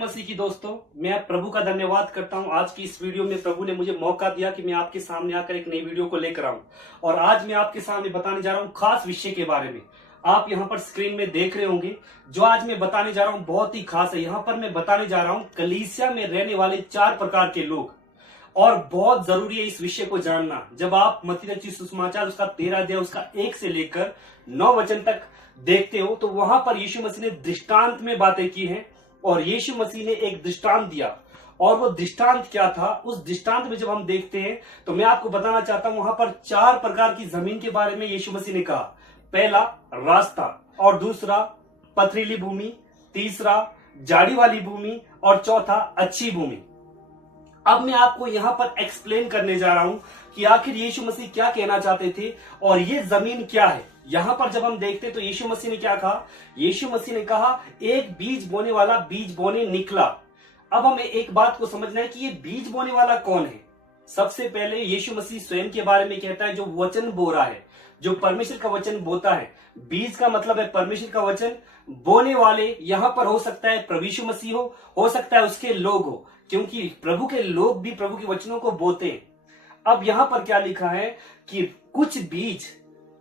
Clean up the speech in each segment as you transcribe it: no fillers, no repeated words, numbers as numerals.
मसीह की दोस्तों, मैं प्रभु का धन्यवाद करता हूं। आज की इस वीडियो में प्रभु ने मुझे मौका दिया कि मैं आपके सामने आकर एक नई वीडियो को लेकर आऊं। और आज मैं आपके सामने बताने जा रहा हूं खास विषय के बारे में। आप यहां पर स्क्रीन में देख रहे होंगे, जो आज मैं बताने जा रहा हूं बहुत ही खास है। यहां पर मैं बताने जा रहा हूं कलीसिया में रहने वाले 4 प्रकार के लोग। और बहुत जरूरी है इस विषय को जानना। जब आप मत्ती रचित सुसमाचार उसका 13 अध्याय उसका 1 से लेकर 9 वचन तक देखते हो, तो वहां पर यीशु मसीह ने दृष्टांत में बातें की हैं। और यीशु मसीह ने एक दृष्टांत दिया, और वो दृष्टांत क्या था, उस दृष्टांत में जब हम देखते हैं तो मैं आपको बताना चाहता हूं वहां पर 4 प्रकार की जमीन के बारे में यीशु मसीह ने कहा। पहला रास्ता, और दूसरा पथरीली भूमि, तीसरा झाड़ी वाली भूमि, और चौथा अच्छी भूमि। अब मैं आपको यहां पर एक्सप्लेन करने जा रहा हूं कि आखिर यीशु मसीह क्या कहना चाहते थे और ये जमीन क्या है। यहां पर जब हम देखते तो यीशु मसीह ने क्या कहा, यीशु मसीह ने कहा एक बीज बोने वाला बीज बोने निकला। अब हमें एक बात को समझना है कि ये बीज बोने वाला कौन है। सबसे पहले यीशु मसीह स्वयं के बारे में कहता है, जो वचन बो रहा है, जो परमेश्वर का वचन बोता है। बीज का मतलब है परमेश्वर का वचन। बोने वाले यहां पर हो सकता है प्रभु यीशु मसीह हो सकता है उसके लोग हो, क्योंकि प्रभु के लोग भी प्रभु के वचनों को बोते हैं। अब यहां पर क्या लिखा है कि कुछ बीज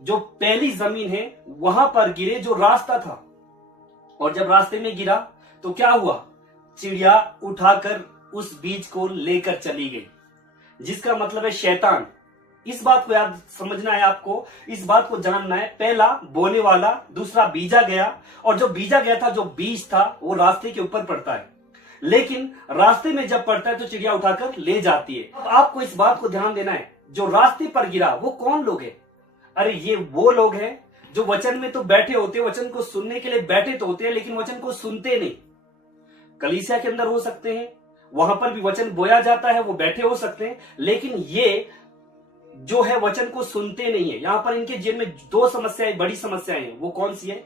जो पहली जमीन है वहां पर गिरे, जो रास्ता था। और जब रास्ते में गिरा तो क्या हुआ, चिड़िया उठाकर उस बीज को लेकर चली गई, जिसका मतलब है शैतान। इस बात को याद समझना है आपको, इस बात को जानना है। पहला बोने वाला, दूसरा बीजा गया, और जो बीजा गया था, जो बीज था, वो रास्ते के ऊपर पड़ता है। लेकिन रास्ते में जब पड़ता है तो चिड़िया उठाकर ले जाती है। अब आपको इस बात को ध्यान देना है, जो रास्ते पर गिरा वो कौन लोग हैं। अरे ये वो लोग हैं जो वचन में तो बैठे होते हैं, वचन को सुनने के लिए बैठे तो होते हैं, लेकिन वचन को सुनते नहीं। कलीसिया के अंदर हो सकते हैं, वहां पर भी वचन बोया जाता है, वो बैठे हो सकते हैं, लेकिन ये जो है वचन को सुनते नहीं है। यहां पर इनके जीवन में 2 समस्याएं, बड़ी समस्याएं हैं। वो कौन सी है?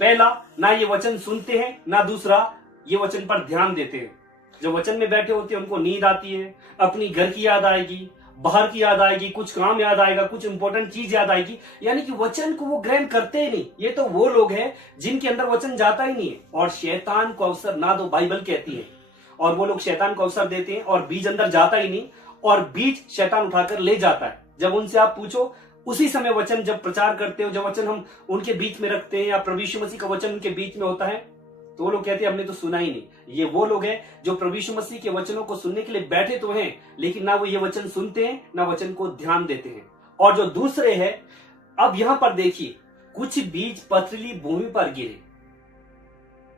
पहला, ना ये वचन सुनते हैं, ना दूसरा ये वचन पर ध्यान देते हैं। जब वचन में बैठे होते हैं उनको नींद आती है, अपनी घर की याद आएगी, बाहर की याद आएगी, कुछ काम याद आएगा, कुछ इंपॉर्टेंट चीज याद आएगी, यानी कि वचन को वो ग्रहण करते ही नहीं। ये तो वो लोग हैं जिनके अंदर वचन जाता ही नहीं है। और शैतान को अवसर ना दो, बाइबल कहती है। और वो लोग शैतान को अवसर देते हैं और बीज अंदर जाता ही नहीं, और बीज शैतान उठाकर ले जाता है। जब उनसे आप पूछो, उसी समय वचन जब प्रचार करते हो, जब वचन हम उनके बीच में रखते हैं या प्रभु यीशु मसीह का वचन उनके बीच में होता है, तो वो लोग कहते हैं हमने तो सुना ही नहीं। ये वो लोग हैं जो प्रभु यीशु मसीह के वचनों को सुनने के लिए बैठे तो हैं, लेकिन ना वो ये वचन सुनते हैं, ना वचन को ध्यान देते हैं। और जो दूसरे हैं, अब यहां पर देखिए, कुछ बीज पथरीली भूमि पर गिरे।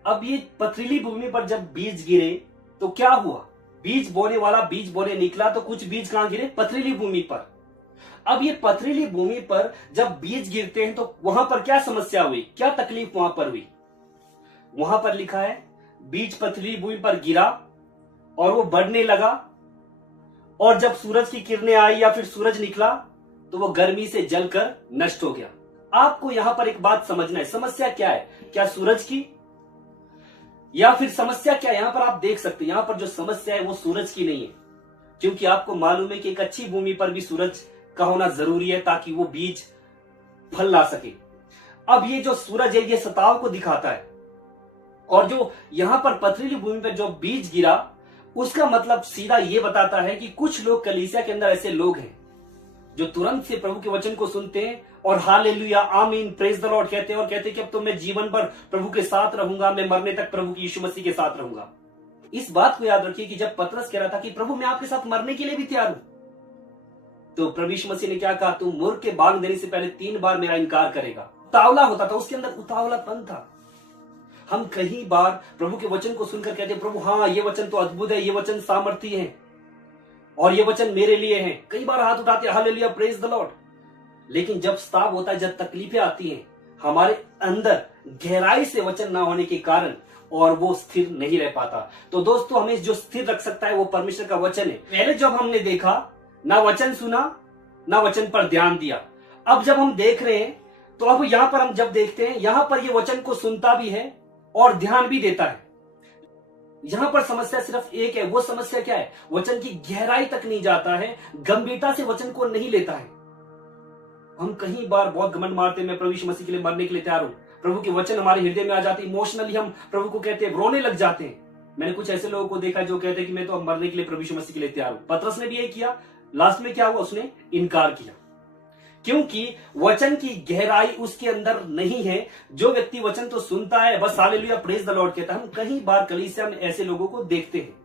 अब ये पथरीली भूमि पर जब बीज गिरे तो क्या हुआ, बीज बोने वाला बीज बोने निकला, तो कुछ बीज कहां गिरे? पथरीली भूमि पर। अब ये पथरीली भूमि पर जब बीज गिरते हैं तो वहां पर क्या समस्या हुई, क्या तकलीफ वहां पर हुई? वहां पर लिखा है बीज पथरीली भूमि पर गिरा और वो बढ़ने लगा, और जब सूरज की किरणें आई या फिर सूरज निकला तो वो गर्मी से जलकर नष्ट हो गया। आपको यहां पर एक बात समझना है, समस्या क्या है? क्या सूरज की, या फिर समस्या क्या? यहां पर आप देख सकते हैं, यहां पर जो समस्या है वो सूरज की नहीं है, क्योंकि आपको मालूम है कि एक अच्छी भूमि पर भी सूरज का होना जरूरी है ताकि वो बीज फल ला सके। अब ये जो सूरज है ये सताव को दिखाता है, और जो यहां पर पथरीली भूमि पर जो बीज गिरा उसका मतलब सीधा ये बताता है कि कुछ लोग कलीसिया के अंदर ऐसे लोग हैं जो तुरंत से प्रभु के वचन को सुनते हैं और हालेलुया, आमीन, प्रेज द लॉर्ड कहते हैं, और कहते हैं कि अब तो मैं जीवन भर प्रभु के साथ रहूंगा, मैं मरने तक प्रभु की यीशु मसीह के साथ रहूंगा। इस बात को याद रखिए कि जब पतरस कह रहा था कि प्रभु मैं आपके साथ मरने के लिए भी तैयार हूं, तो प्रभु यीशु मसीह ने क्या कहा, तू मुर्ग के बांग देने से पहले 3 बार मेरा इनकार करेगा। उतावला होता था, उसके अंदर उतावलापन था। हम कई बार प्रभु के वचन को सुनकर कहते हैं, प्रभु हाँ ये वचन तो अद्भुत है, ये वचन सामर्थी है, और ये वचन मेरे लिए है। कई बार हाथ उठाते हैं, हालेलुया, प्रेज द लॉर्ड। लेकिन जब स्ताव होता है, जब तकलीफें आती हैं हमारे अंदर, गहराई से वचन ना होने के कारण, और वो स्थिर नहीं रह पाता। तो दोस्तों, हमें जो स्थिर रख सकता है वो परमेश्वर का वचन है। पहले जब हमने देखा, ना वचन सुना, ना वचन पर ध्यान दिया। अब जब हम देख रहे हैं, तो अब यहां पर हम जब देखते हैं, यहां पर ये वचन को सुनता भी है और ध्यान भी देता है। यहां पर समस्या सिर्फ एक है। वो समस्या क्या है? वचन की गहराई तक नहीं जाता है, गंभीरता से वचन को नहीं लेता है। हम कई बार बहुत घमंड मारते हैं, मैं प्रभु यीशु मसीह के लिए मरने के लिए तैयार हूं। प्रभु के वचन हमारे हृदय में आ जाते, इमोशनली हम प्रभु को कहते हैं, रोने लग जाते हैं। मैंने कुछ ऐसे लोगों को देखा जो कहते हैं कि मैं तो अब मरने के लिए प्रभु यीशु मसीह के लिए तैयार हूं। पतरस ने भी यही किया। लास्ट में क्या हुआ, उसने इनकार किया, क्योंकि वचन की गहराई उसके अंदर नहीं है। जो व्यक्ति वचन तो सुनता है, बस हालेलुया प्रेज द लॉर्ड कहता है। हम कई बार कलीसिया में ऐसे लोगों को देखते हैं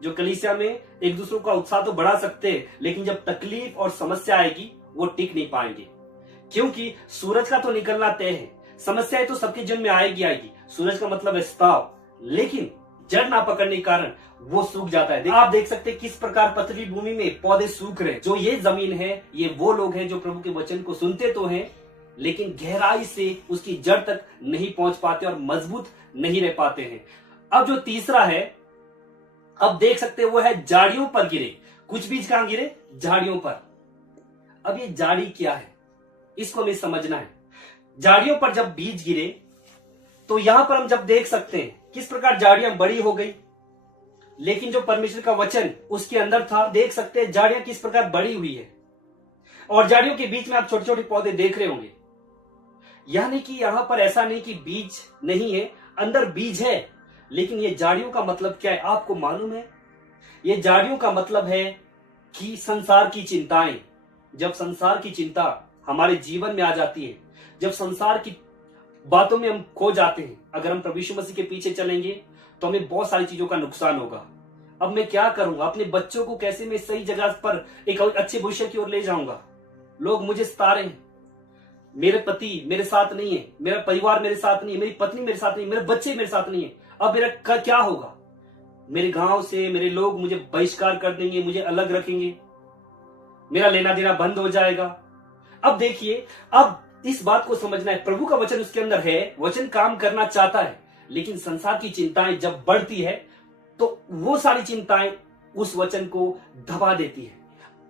जो कलीसिया में एक दूसरों का उत्साह तो बढ़ा सकते हैं, लेकिन जब तकलीफ और समस्या आएगी वो टिक नहीं पाएंगे, क्योंकि सूरज का तो निकलना तय है। समस्याएं तो सबके जीवन में आएगी आएगी। सूरज का मतलब है स्ताव, लेकिन जड़ ना पकड़ने के कारण वो सूख जाता है। आप देख सकते हैं किस प्रकार पथरीली भूमि में पौधे सूख रहे हैं। जो ये जमीन है, ये वो लोग हैं जो प्रभु के वचन को सुनते तो हैं, लेकिन गहराई से उसकी जड़ तक नहीं पहुंच पाते और मजबूत नहीं रह पाते हैं। अब जो तीसरा है, अब देख सकते हैं वो है झाड़ियों पर गिरे। कुछ बीज कहां गिरे? झाड़ियों पर। अब ये झाड़ी क्या है, इसको हमें समझना है। झाड़ियों पर जब बीज गिरे तो यहां पर हम जब देख सकते हैं किस प्रकार झाड़ियां बड़ी हो गई, लेकिन जो परमेश्वर का वचन उसके अंदर था, देख सकते हैं झाड़ियां किस प्रकार बड़ी हुई है। और झाड़ियों के बीच में आप छोटे छोटे पौधे देख रहे होंगे। यानी कि यहां पर ऐसा नहीं कि बीज नहीं है, अंदर बीज है, लेकिन ये झाड़ियों का मतलब क्या है आपको मालूम है? ये झाड़ियों का मतलब है कि संसार की चिंताएं। जब संसार की चिंता हमारे जीवन में आ जाती है, जब संसार की बातों में हम खो जाते हैं, अगर हम प्रभु यीशु मसीह के पीछे चलेंगे तो हमें बहुत सारी चीजों का नुकसान होगा। अब मैं क्या करूंगा? अपने बच्चों को कैसे मैं सही जगह पर एक अच्छे भविष्य की ओर ले जाऊंगा? लोग मुझे सता रहे हैं, मेरे पति मेरे साथ नहीं है, मेरा परिवार मेरे साथ नहीं है, मेरी पत्नी मेरे साथ नहीं है, मेरे बच्चे मेरे साथ नहीं है। अब मेरा क्या होगा? मेरे गांव से मेरे लोग मुझे बहिष्कार कर देंगे, मुझे अलग रखेंगे, मेरा लेना देना बंद हो जाएगा। अब देखिए, अब इस बात को समझना है, प्रभु का वचन उसके अंदर है, वचन काम करना चाहता है, लेकिन संसार की चिंताएं जब बढ़ती है तो वो सारी चिंताएं उस वचन को दबा देती है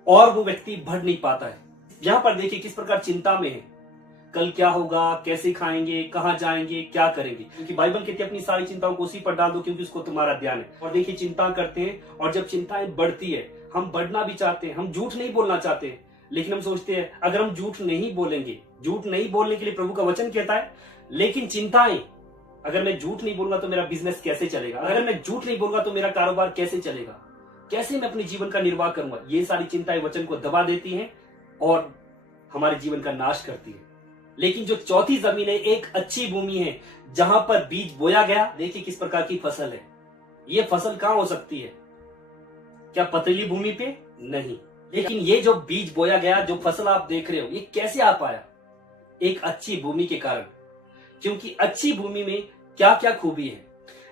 और वो व्यक्ति बढ़ नहीं पाता है। यहां पर देखिए किस प्रकार चिंता में है, कल क्या होगा, कैसे खाएंगे, कहां जाएंगे, क्या करेंगे, क्योंकि बाइबल कहती है अपनी सारी चिंताओं को उसी पर डाल दो क्योंकि उसको तुम्हारा ध्यान है। और देखिए चिंता करते हैं, और जब चिंताएं बढ़ती है, हम बढ़ना भी चाहते हैं, हम झूठ नहीं बोलना चाहते, लेकिन हम सोचते हैं अगर हम झूठ नहीं बोलेंगे, झूठ नहीं बोलने के लिए प्रभु का वचन कहता है, लेकिन चिंताएं, अगर मैं झूठ नहीं बोलूंगा तो मेरा बिजनेस कैसे चलेगा, अगर मैं झूठ नहीं बोलूंगा तो मेरा कारोबार कैसे चलेगा, कैसे मैं अपने जीवन का निर्वाह करूंगा, ये सारी चिंताएं वचन को दबा देती हैं और हमारे जीवन का नाश करती है। लेकिन जो चौथी जमीन है, एक अच्छी भूमि है जहां पर बीज बोया गया। देखिए किस प्रकार की फसल है। ये फसल कहां हो सकती है? क्या पथरीली भूमि पे? नहीं। लेकिन ये जो बीज बोया गया, जो फसल आप देख रहे हो, ये कैसे आ पाया? एक अच्छी भूमि के कारण, क्योंकि अच्छी भूमि में क्या क्या खूबी है।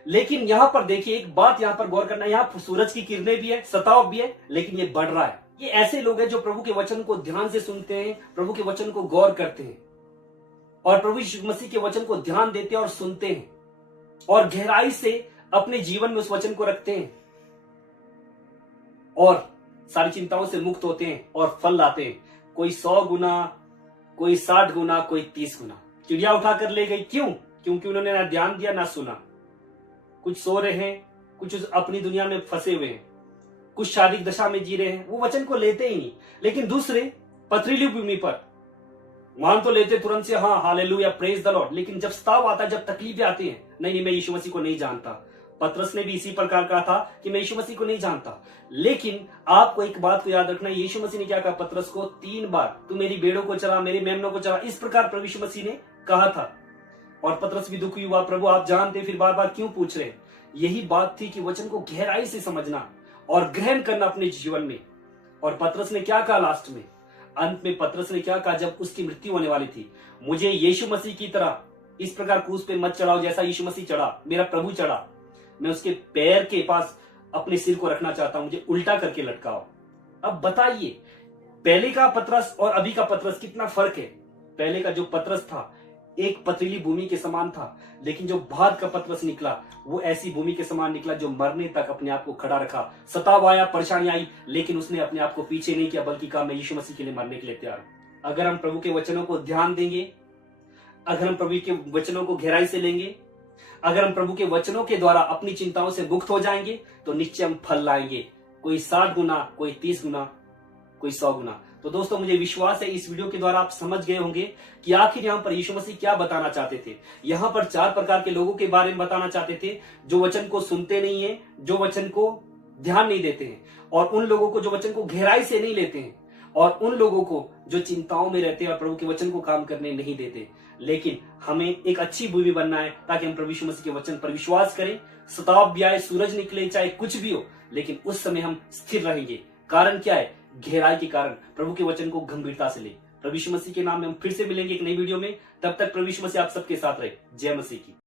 लेकिन यहां पर देखिए एक बात यहां पर गौर करना, यहां सूरज की किरणें भी है, सताव भी है, लेकिन ये बढ़ रहा है। ये ऐसे लोग हैं जो प्रभु के वचन को ध्यान से सुनते हैं, प्रभु के वचन को गौर करते हैं और प्रभु यीशु मसीह के वचन को ध्यान देते हैं और सुनते हैं और गहराई से अपने जीवन में उस वचन को रखते हैं और सारी चिंताओं से मुक्त होते हैं और फल लाते हैं। कोई 100 गुना, कोई 60 गुना, कोई 30 गुना। चिड़िया उठाकर ले गई, क्यों? क्योंकि उन्होंने ना ध्यान दिया ना सुना। कुछ सो रहे हैं, कुछ अपनी दुनिया में फंसे हुए हैं, कुछ शारीरिक दशा में जी रहे हैं, वो वचन को लेते ही नहीं। लेकिन दूसरे पथरीली भूमि पर मान तो लेते तुरंत से, हाँ हालेलुया प्रेज द लॉर्ड, लेकिन जब स्ताव आता है, जब तकलीफें आती हैं, नहीं मैं यीशु मसीह को नहीं जानता। पतरस ने भी इसी प्रकार कहा था कि मैं यीशु मसीह को नहीं जानता। लेकिन आपको एक बात को याद रखना, यीशु मसीह ने क्या कहा पतरस को? 3 बार तू मेरी भेड़ों को चरा, मेरी मेमनों को चरा, इस प्रकार प्रभु यीशु मसीह ने कहा था। और पतरस भी दुखी हुआ, प्रभु आप जानते फिर बार बार क्यों पूछ रहे? यही बात थी कि वचन को गहराई से समझना और ग्रहण करना अपने जीवन में। और पतरस ने क्या कहा लास्ट में, अंत में पतरस ने क्या कहा जब उसकी मृत्यु होने वाली थी? मुझे यीशु मसीह की तरह इस प्रकार क्रूस पे मत चढ़ाओ जैसा यीशु मसीह चढ़ा, मेरा प्रभु चढ़ा। मैं उसके पैर के पास अपने सिर को रखना चाहता हूं, मुझे उल्टा करके लटकाओ। अब बताइए पहले का पतरस और अभी का पतरस कितना फर्क है। पहले का जो पतरस था एक पथरीली भूमि के समान था, लेकिन जो बाद का पतरस निकला वो ऐसी भूमि के समान निकला जो मरने तक अपने आप को खड़ा रखा। सताव आया, परेशानी आई, लेकिन उसने अपने आप को पीछे नहीं किया, बल्कि कहा मैं यीशु मसीह के लिए मरने के लिए तैयार हूं। अगर हम प्रभु के वचनों को ध्यान देंगे, अगर हम प्रभु के वचनों को गहराई से लेंगे, अगर हम प्रभु के वचनों के द्वारा अपनी चिंताओं से मुक्त हो जाएंगे, तो निश्चय हम फल लाएंगे। कोई 60 गुना, कोई 30 गुना, कोई 100 गुना। तो दोस्तों मुझे विश्वास है इस वीडियो के द्वारा आप समझ गए होंगे कि आखिर यहाँ पर यीशु मसीह क्या बताना चाहते थे। यहाँ पर 4 प्रकार के लोगों के बारे में बताना चाहते थे, जो वचन को सुनते नहीं है, जो वचन को ध्यान नहीं देते हैं, और उन लोगों को जो वचन को गहराई से नहीं लेते हैं, और उन लोगों को जो चिंताओं में रहते हैं और प्रभु के वचन को काम करने नहीं देते। लेकिन हमें एक अच्छी भूमि बनना है ताकि हम प्रभु यीशु मसीह के वचन पर विश्वास करें। सताव भी आए, सूरज निकले, चाहे कुछ भी हो, लेकिन उस समय हम स्थिर रहेंगे। कारण क्या है? गहराई के कारण प्रभु के वचन को गंभीरता से ले। प्रभु यीशु मसीह के नाम में हम फिर से मिलेंगे एक नई वीडियो में। तब तक प्रभु यीशु मसीह आप सबके साथ रहे। जय मसीह की।